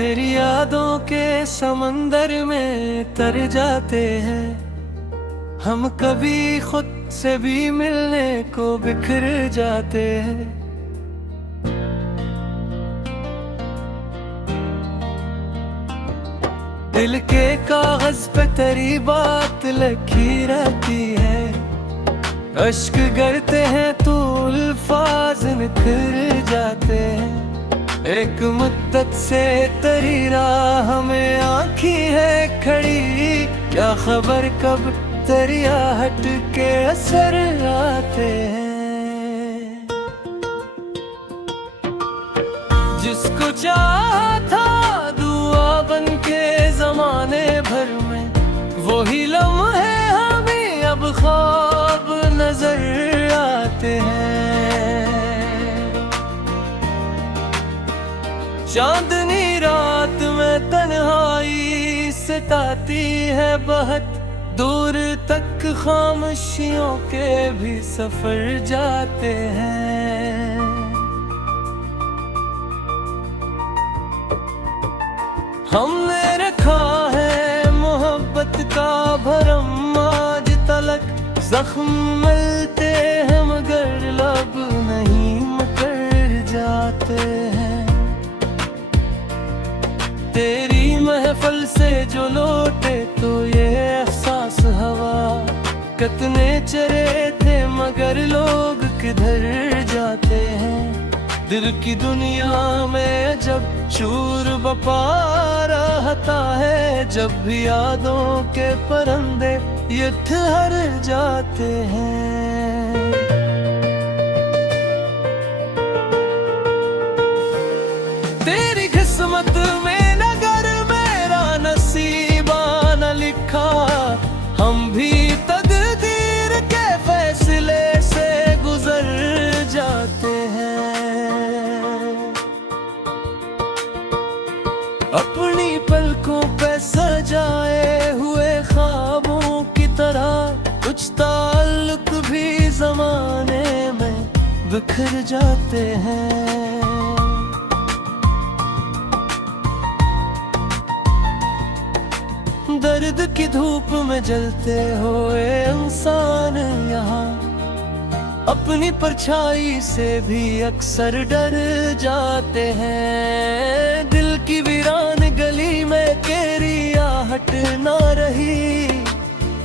तेरी यादों के समंदर में तर जाते हैं हम, कभी खुद से भी मिलने को बिखर जाते हैं। दिल के कागज पे तेरी बात लिखी रहती है, अश्क गिरते हैं तो अल्फाज निखर जाते हैं। एक मुद्दत से तेरी राह में आँखी है खड़ी, क्या खबर कब तेरी आहट के असर आते हैं। जिसको चाहा था दुआ बन के जमाने भर में, वही लम्हे हमें अब ख्वाब नजर आते हैं। चांदनी रात में तन्हाई सताती है बहुत, दूर तक खामोशियों के भी सफर जाते हैं। हमने रखा है मोहब्बत का भरम आज तलक, जख्म मिलते हैं मगर लब नहीं मुकर जाते हैं। तेरी महफल से जो लौटे तो ये एहसास हवा, कितने चरे थे मगर लोग किधर जाते हैं। दिल की दुनिया में जब चूर बपा रहता है, जब भी यादों के परिंदे ये ठहर जाते हैं। तेरी किस्मत में हम भी तकदीर के फैसले से गुजर जाते हैं। अपनी पलकों पे सजाए हुए ख्वाबों की तरह कुछ ताल्लुक भी जमाने में बिखर जाते हैं। दर्द की धूप में जलते हुए इंसान यहाँ अपनी परछाई से भी अक्सर डर जाते हैं। दिल की वीरान गली में तेरी आहट ना रही,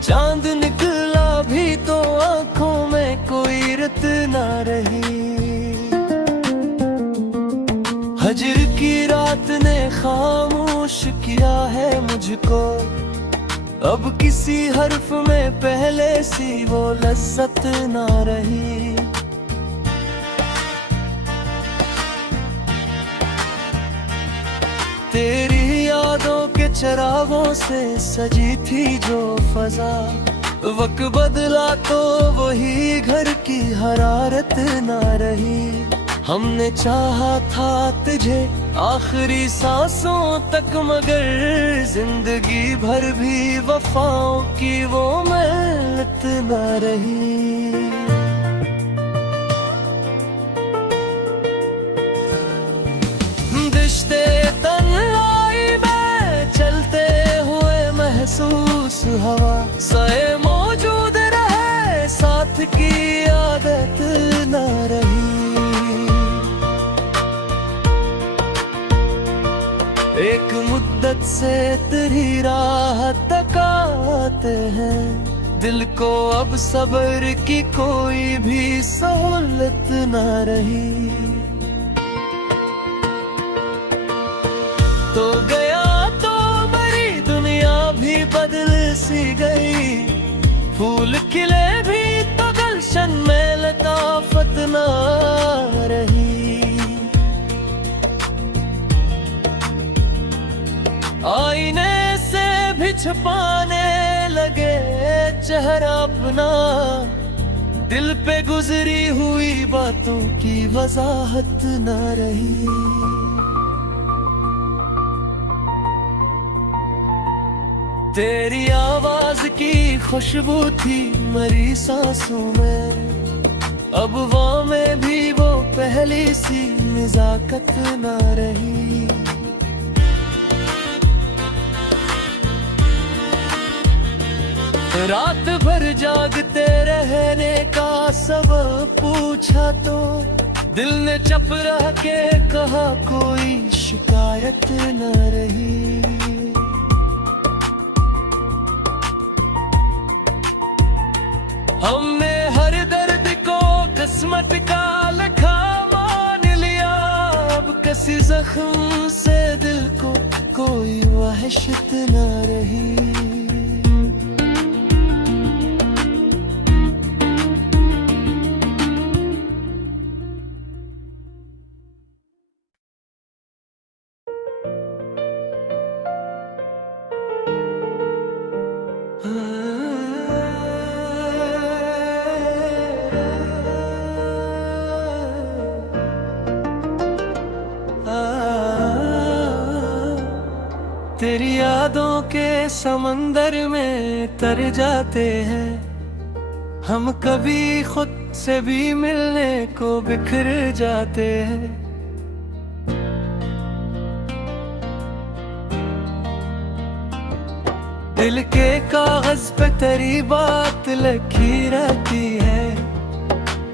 चांद निकला भी तो आंखों में कोई रत ना रही। हजर की रात ने खामोश किया है मुझको, अब किसी हर्फ में पहले सी वो लज्जत ना रही। तेरी यादों के चिरागों से सजी थी जो फजा, वक्त बदला तो वही घर की हरारत ना रही। हमने चाहा था तुझे आखिरी सांसों तक, मगर जिंदगी भर भी वफाओं की वो महनत न रही। रिश्ते तन्हाई में चलते हुए महसूस हवा, सए मौजूद रहे साथ की आदत न रही। एक मुद्दत से तेरी राह तकाते हैं, दिल को अब सब्र की कोई भी सहूलत ना रही। तो गया तो मरी दुनिया भी बदल सी गई, फूल खिले भी तो गुलशन में लताफत ना रही। आईने से भी छुपाने लगे चेहरा अपना, दिल पे गुजरी हुई बातों की वजाहत न रही। तेरी आवाज की खुशबू थी मरी सांसों में, अब वहाँ में भी वो पहली सी नज़ाकत ना रही। रात भर जागते रहने का सबब पूछा तो दिल ने चुप रह के कहा कोई शिकायत न रही। हमने हर दर्द को किस्मत का लिखा मान लिया, अब किसी जख्म से दिल को कोई वहशत न रही। तेरी यादों के समंदर में तर जाते हैं हम, कभी खुद से भी मिलने को बिखर जाते हैं। दिल के कागज पे तेरी बात लिखी रहती है,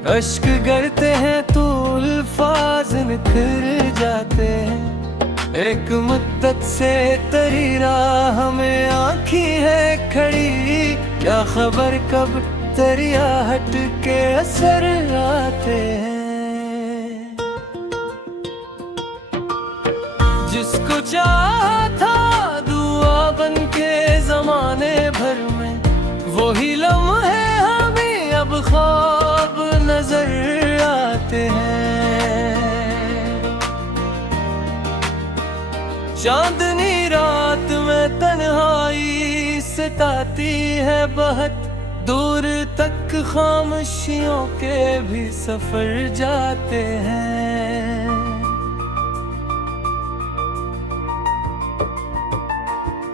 अश्क गिरते हैं तो अल्फाज निखर जाते हैं। एक मुद्दत से तेरी राह में आँखी है खड़ी, क्या खबर कब तेरी आहट के असर आते हैं। जिसको चाहा था दुआ बन के जमाने भर में, वही लम्हे हमें अब ख्वाब नजर आते हैं। चांदनी रात में तन्हाई सताती है बहुत, दूर तक खामोशियों के भी सफर जाते हैं।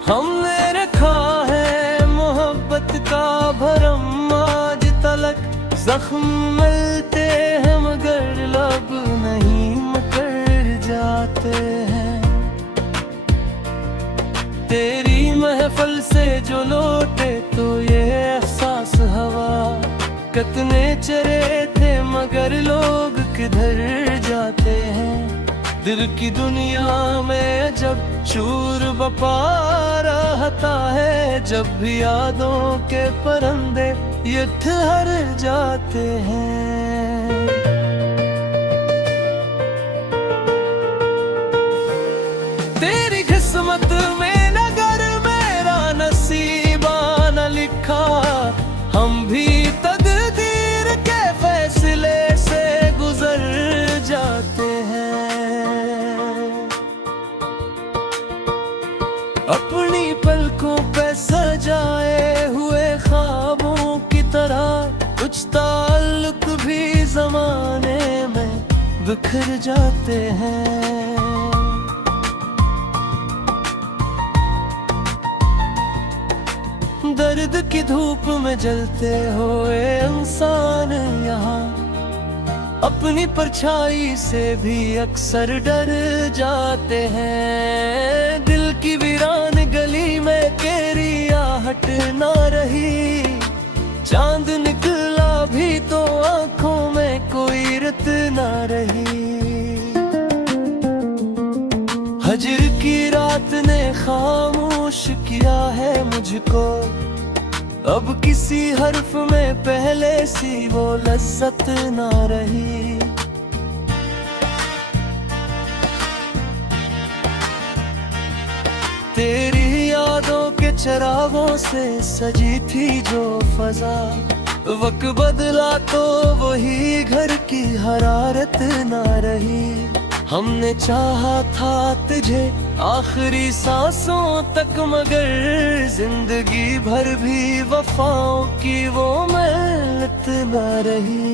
हमने रखा है मोहब्बत का भरम आज तलक, जख्म मिलते हैं मगर लब नहीं मुकर जाते हैं। तेरी महफल से जो लौटे तो ये एहसास हवा, कितने चरे थे मगर लोग किधर जाते हैं। दिल की दुनिया में जब चूर बपा रहता है, जब भी यादों के परिंदे ये ठहर जाते हैं। तेरी किस्मत में हम भी तकदीर के फैसले से गुजर जाते हैं। अपनी पलकों पे सजाए हुए ख्वाबों की तरह कुछ ताल्लुक भी जमाने में बिखर जाते हैं। दर्द की धूप में जलते हुए इंसान यहाँ अपनी परछाई से भी अक्सर डर जाते हैं। दिल की वीरान गली में तेरी आहट ना रही, चांद निकला भी तो आंखों में कोई रत ना रही। हजर की रात ने खामोश किया है मुझको, अब किसी हर्फ में पहले सी वो लज्जत ना रही। तेरी यादों के चिरागों से सजी थी जो फजा, वक्त बदला तो वही घर की हरारत ना रही। हमने चाहा था तुझे आखिरी सांसों तक, मगर जिंदगी भर भी वफाओं की वो महनत न रही।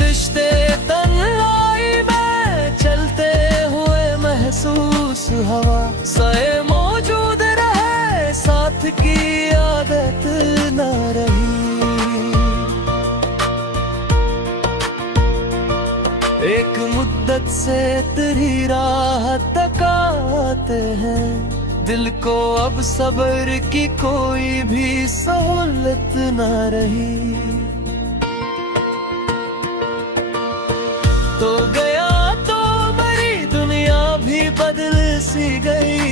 रिश्ते तन्हाई में चलते हुए महसूस हवा, सए मौजूद रहे साथ की आदत न रही। एक मुद्दत मुद्दत से तेरी राह तकाते हैं, दिल को अब सब्र की कोई भी सहूलत ना रही। तो गया तो मरी दुनिया भी बदल सी गई,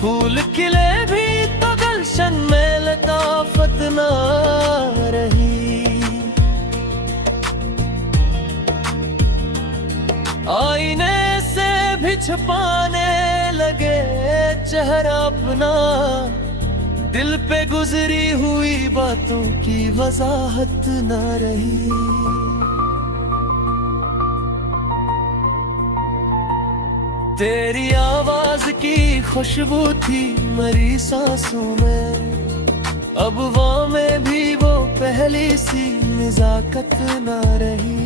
फूल खिले भी तो गुलशन में लताफत ना रही। आईने से भी छुपाने लगे चेहरा अपना, दिल पे गुजरी हुई बातों की वजाहत ना रही। तेरी आवाज की खुशबू थी मरी सांसों में, अब वो में भी वो पहली सी नजाकत ना रही।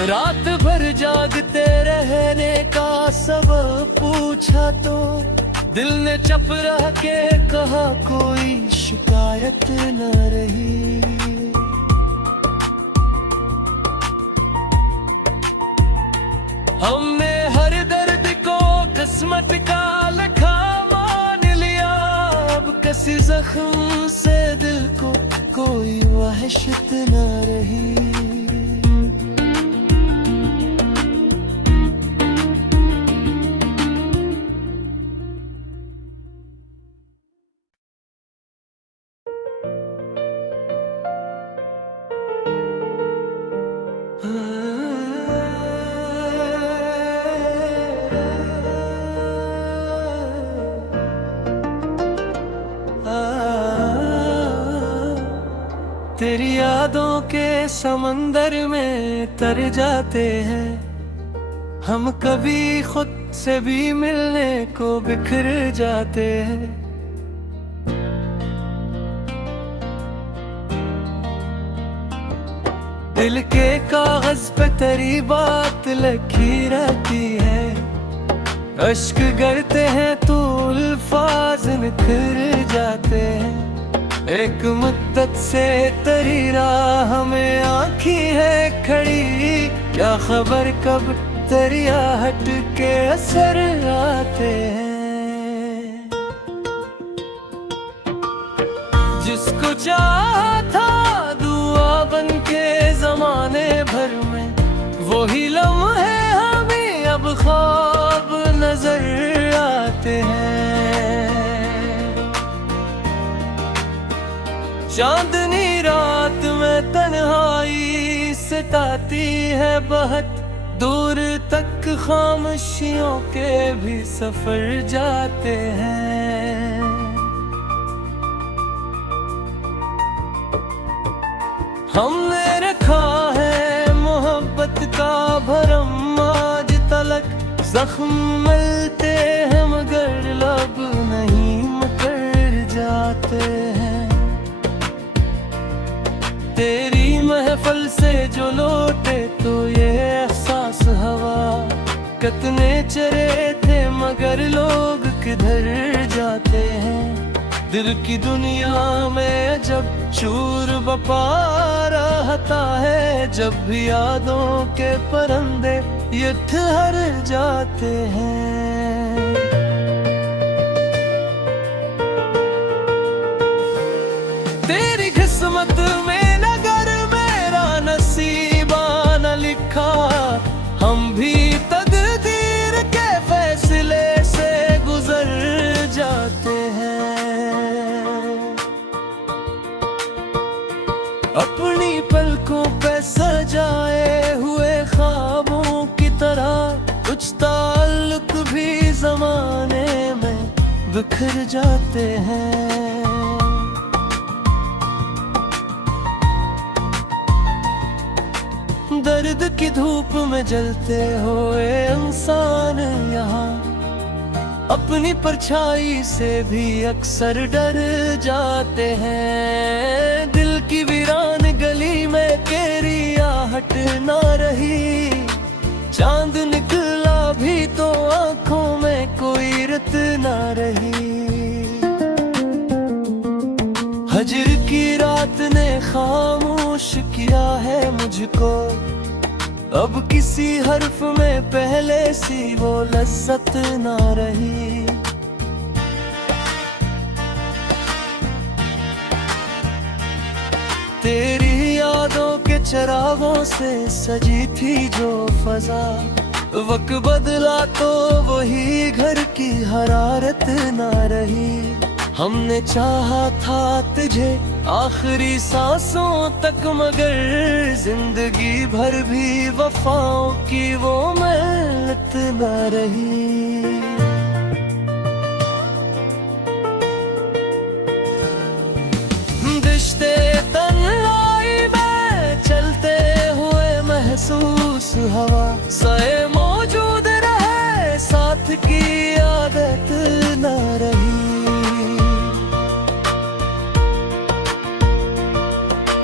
रात भर जागते रहने का सबब पूछा तो दिल ने चुप रह के कहा कोई शिकायत न रही। हमने हर दर्द को किस्मत का लिखा मान लिया, अब किसी जख्म से दिल को कोई वहशत न रही। तेरी यादों के समंदर में तर जाते हैं हम, कभी खुद से भी मिलने को बिखर जाते हैं। दिल के कागज पे तेरी बात लिखी रहती है, अश्क गिरते हैं तो अल्फाज निखर जाते हैं। एक मुद्दत से तेरी राह में आँखी है खड़ी, क्या खबर कब तेरी आहट के असर आते हैं। जिसको चाहा था दुआ बन के जमाने भर में, वही लम्हे हमें अब ख्वाब नजर आते हैं। चांदनी रात में तन्हाई सताती है बहुत, दूर तक खामोशियों के भी सफर जाते हैं। हमने रखा है मोहब्बत का भरम आज तलक, जख्म मिलते हैं मगर लब नहीं मुकर जाते हैं। तेरी महफल से जो लौटे तो ये एहसास हवा, कितने चरे थे मगर लोग किधर जाते हैं। दिल की दुनिया में जब चूर बपा रहता है, जब भी यादों के परिंदे ये ठहर जाते हैं। तेरी किस्मत में हम भी तकदीर के फैसले से गुजर जाते हैं। अपनी पलकों पे सजाए हुए ख्वाबों की तरह कुछ ताल्लुक भी जमाने में बिखर जाते हैं। दर्द की धूप में जलते हुए इंसान यहाँ अपनी परछाई से भी अक्सर डर जाते हैं। दिल की वीरान गली में तेरी आहट ना रही, चांद निकला भी तो आंखों में कोई रत ना रही। हजर की रात ने खा अब किसी हर्फ में पहले सी वो लज्जत ना रही। तेरी यादों के चिरागों से सजी थी जो फजा, वक्त बदला तो वही घर की हरारत ना रही। हमने चाहा था तुझे आखिरी सांसों तक, मगर जिंदगी भर भी वफाओं की वो महनत ना रही। रिश्ते तन्हाई में चलते हुए महसूस हवा, सए मौजूद रहे साथ की आदत ना रही।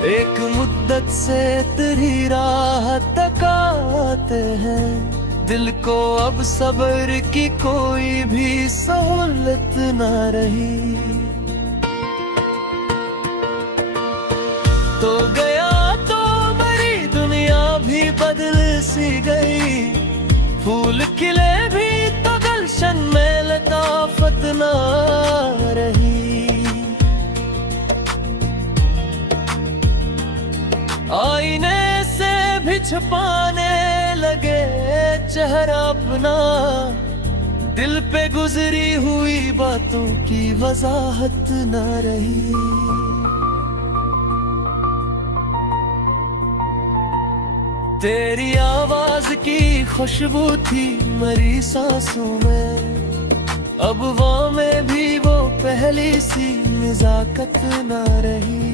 एक मुद्दत से तेरी राह तकाते हैं, दिल को अब सब्र की कोई भी सहूलत ना रही। तो गया तो मेरी दुनिया भी बदल सी गई, फूल खिले भी तो गुलशन में लताफत ना रही। आईने से भी छुपाने लगे चेहरा अपना, दिल पे गुजरी हुई बातों की वजाहत न रही। तेरी आवाज की खुशबू थी मरी सांसों में, अब वहाँ में भी वो पहली सी नजाकत न रही।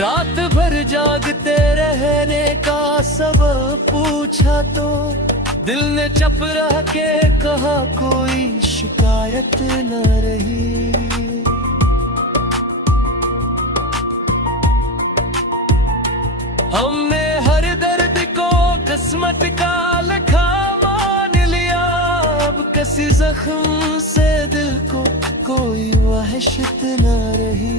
रात भर जागते रहने का सबब पूछा तो दिल ने चुप रह के कहा कोई शिकायत न रही। हमने हर दर्द को किस्मत का लिखा मान लिया, अब किसी जख्म से दिल को कोई वहशत न रही।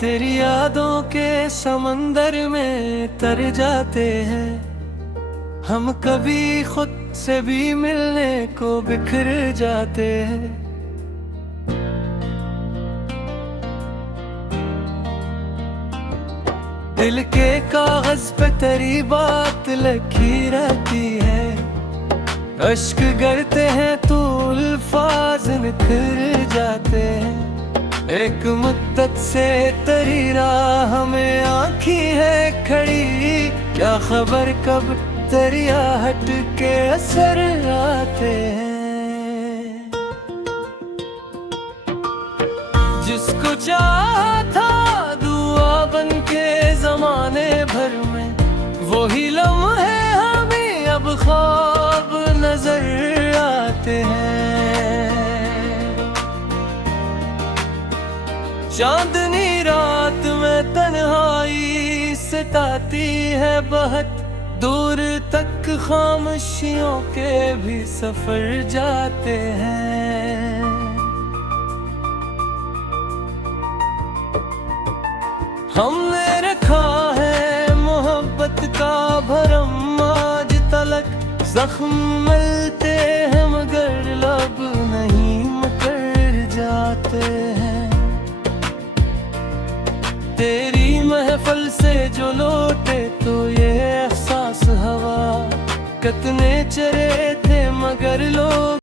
तेरी यादों के समंदर में तर जाते हैं हम, कभी खुद से भी मिलने को बिखर जाते हैं। दिल के कागज पे तेरी बात लिखी रहती है, अश्क गिरते हैं तो अल्फाज निखर जाते हैं। एक मुद्दत से तेरी राह में आँखी है खड़ी, क्या खबर कब तेरी आहट के असर आते हैं। जिसको चाहा था दुआ बन के जमाने भर में, वही लम्हे हमें अब ख्वाब नजर आते हैं। चांदनी रात में तन्हाई सताती है बहुत, दूर तक खामोशियों के भी सफर जाते हैं। हमने रखा है मोहब्बत का भरम आज तलक, जख्म मिलते हैं मगर लब नहीं मुकर जाते हैं। तेरी महफल से जो लौटे तो ये एहसास हवा, कितने चरे थे मगर लोग